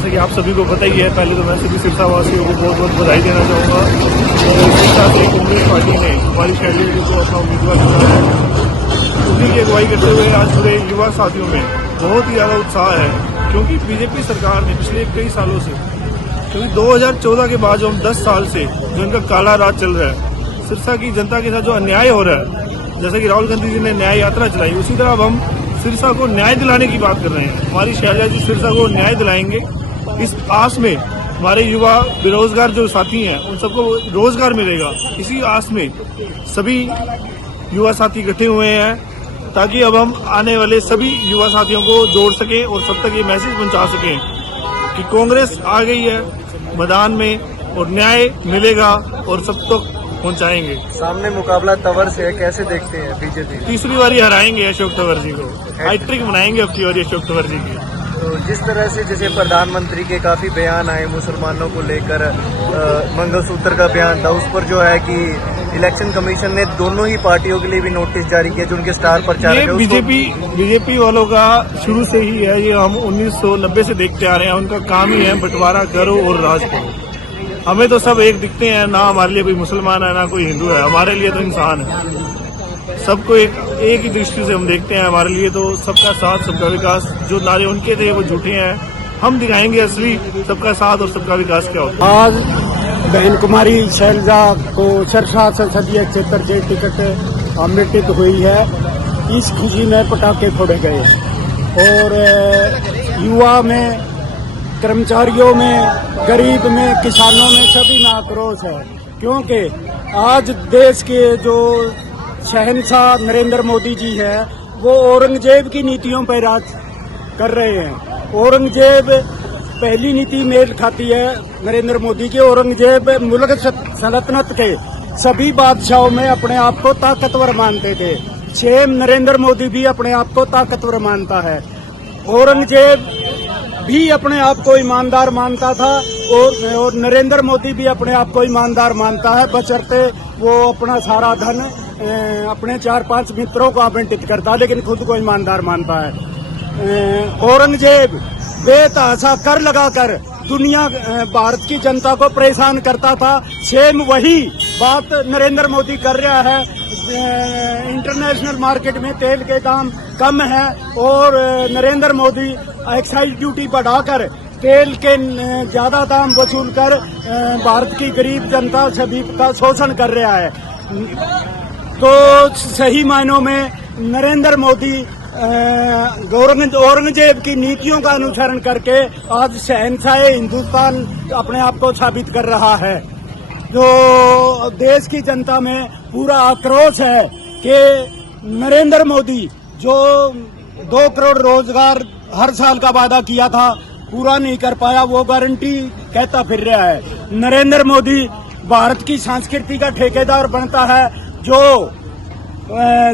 जैसे कि आप सभी को पता ही है, पहले तो मैं सभी सिरसा वासियों को बहुत बहुत बधाई देना चाहूँगा। सिरसा से कांग्रेस पार्टी ने कुमारी शैलजा जी को अपना उम्मीदवार चुना है। उन्हीं की अगुवाई करते हुए आज पूरे युवा साथियों में बहुत ही ज़्यादा उत्साह है, क्योंकि बीजेपी सरकार ने पिछले कई सालों से, क्योंकि 2014 के बाद जो हम 10 साल से जो इनका काला राज चल रहा है, सिरसा की जनता के साथ जो अन्याय हो रहा है, जैसे कि राहुल गांधी जी ने न्याय यात्रा चलाई, उसी तरह अब हम सिरसा को न्याय दिलाने की बात कर रहे हैं। हमारी शैलजा जी सिरसा को न्याय दिलाएंगे, इस आस में हमारे युवा बेरोजगार जो साथी हैं उन सबको रोजगार मिलेगा। इसी आस में सभी युवा साथी इकट्ठे हुए हैं, ताकि अब हम आने वाले सभी युवा साथियों को जोड़ सकें और सब तक ये मैसेज पहुंचा सकें कि कांग्रेस आ गई है मैदान में और न्याय मिलेगा और सब तक पहुंचाएंगे। सामने मुकाबला तंवर से है, कैसे देखते हैं बीजेपी? तीसरी बारी हराएंगे अशोक तंवर जी को, हैट्रिक बनाएंगे अब की बारी अशोक तंवर जी की। तो जिस तरह से जैसे प्रधानमंत्री के काफी बयान आए मुसलमानों को लेकर, मंगलसूत्र का बयान था, उस पर जो है कि इलेक्शन कमीशन ने दोनों ही पार्टियों के लिए भी नोटिस जारी किया जो उनके स्टार प्रचारक है। बीजेपी वालों का शुरू से ही है, ये हम 1990 से देखते आ रहे हैं। उनका काम ही है बंटवारा करो और राज करो। हमें तो सब एक दिखते हैं, ना हमारे लिए कोई मुसलमान है ना कोई हिंदू है, हमारे लिए तो इंसान है। सबको एक ही दृष्टि से हम देखते हैं। हमारे लिए तो सबका साथ सबका विकास, जो नारे उनके थे वो झूठे हैं। हम दिखाएंगे असली सबका साथ और सबका विकास क्या होता है। आज बहन कुमारी शैलजा को सिरसा संसदीय क्षेत्र से टिकट आवंटित हुई है। इस खुशी में पटाखे फोड़े गए और युवा में, कर्मचारियों में, गरीब में, किसानों में, सभी में आक्रोश है, क्योंकि आज देश के जो शहंशाह नरेंद्र मोदी जी हैं वो औरंगजेब की नीतियों पर राज कर रहे हैं। औरंगजेब पहली नीति मेल खाती है नरेंद्र मोदी की। औरंगजेब मुल्क सल्तनत के सभी बादशाहों में अपने आप को ताकतवर मानते थे। सेम नरेंद्र मोदी भी अपने आप को ताकतवर मानता है। औरंगजेब भी अपने आप को ईमानदार मानता था और नरेंद्र मोदी भी अपने आप को ईमानदार मानता है, बशर्ते वो अपना सारा धन अपने 4-5 मित्रों को आवंटित करता है, लेकिन खुद को ईमानदार मानता है। औरंगजेब बेतहाशा कर लगाकर दुनिया भारत की जनता को परेशान करता था। सेम वही बात नरेंद्र मोदी कर रहा है। इंटरनेशनल मार्केट में तेल के दाम कम है और नरेंद्र मोदी एक्साइज ड्यूटी बढ़ाकर तेल के ज्यादा दाम वसूल कर भारत की गरीब जनता सभी का शोषण कर रहा है। तो सही मायनों में नरेंद्र मोदी औरंगजेब की नीतियों का अनुसरण करके आज शहंशाह हिंदुस्तान अपने आप को साबित कर रहा है। जो देश की जनता में पूरा आक्रोश है कि नरेंद्र मोदी जो 2 करोड़ रोजगार हर साल का वादा किया था पूरा नहीं कर पाया, वो गारंटी कहता फिर रहा है। नरेंद्र मोदी भारत की संस्कृति का ठेकेदार बनता है। जो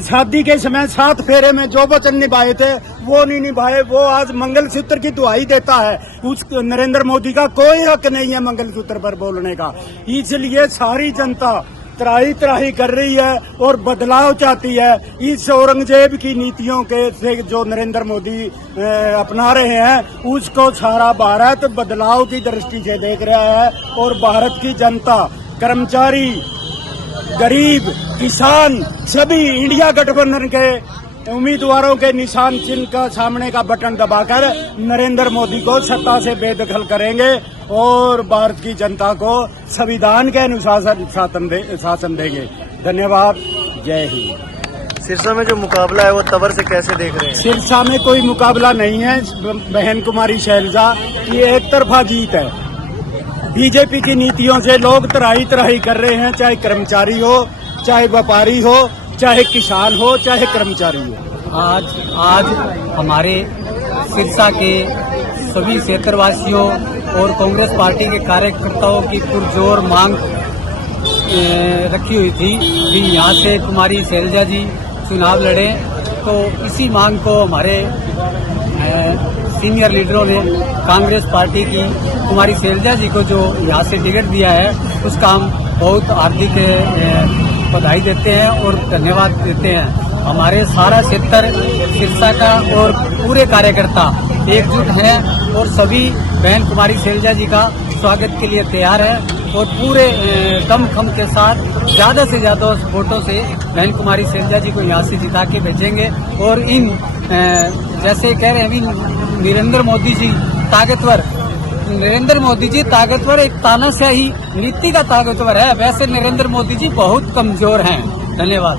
शादी के समय 7 फेरे में जो वचन निभाए थे वो नहीं निभाए, वो आज मंगलसूत्र की दुहाई देता है। उस नरेंद्र मोदी का कोई हक नहीं है मंगलसूत्र पर बोलने का। इसलिए सारी जनता त्राही त्राही कर रही है और बदलाव चाहती है। इस औरंगजेब की नीतियों के से जो नरेंद्र मोदी अपना रहे हैं उसको सारा भारत बदलाव की दृष्टि से देख रहा है और भारत की जनता, कर्मचारी, गरीब, किसान सभी इंडिया गठबंधन के उम्मीदवारों के निशान चिन्ह का सामने का बटन दबाकर नरेंद्र मोदी को सत्ता से बेदखल करेंगे और भारत की जनता को संविधान के अनुसार शासन देंगे। धन्यवाद। जय हिंद। सिरसा में जो मुकाबला है वो तंवर से कैसे देख रहे हैं? सिरसा में कोई मुकाबला नहीं है। बहन कुमारी शैलजा की एक तरफा जीत है। बीजेपी की नीतियों से लोग त्राही त्राही कर रहे हैं, चाहे कर्मचारी हो, चाहे व्यापारी हो, चाहे किसान हो, चाहे कर्मचारी हो। आज हमारे सिरसा के सभी क्षेत्रवासियों और कांग्रेस पार्टी के कार्यकर्ताओं की पुरजोर मांग रखी हुई थी कि यहाँ से कुमारी शैलजा जी चुनाव लड़े। तो इसी मांग को हमारे सीनियर लीडरों ने कांग्रेस पार्टी की कुमारी शैलजा जी को जो यहाँ से टिकट दिया है उसका हम बहुत हार्दिक बधाई देते हैं और धन्यवाद देते हैं। हमारे सारा क्षेत्र सिरसा का और पूरे कार्यकर्ता एकजुट हैं और सभी बहन कुमारी शैलजा जी का स्वागत के लिए तैयार है और पूरे दमखम के साथ ज्यादा से ज्यादा वोटों से बहन कुमारी शैलजा जी को यहाँ से जिता के भेजेंगे। और इन जैसे कह रहे हैं अभी नरेंद्र मोदी जी ताकतवर एक तानाशाही नीति का ताकतवर है, वैसे नरेंद्र मोदी जी बहुत कमजोर हैं। धन्यवाद।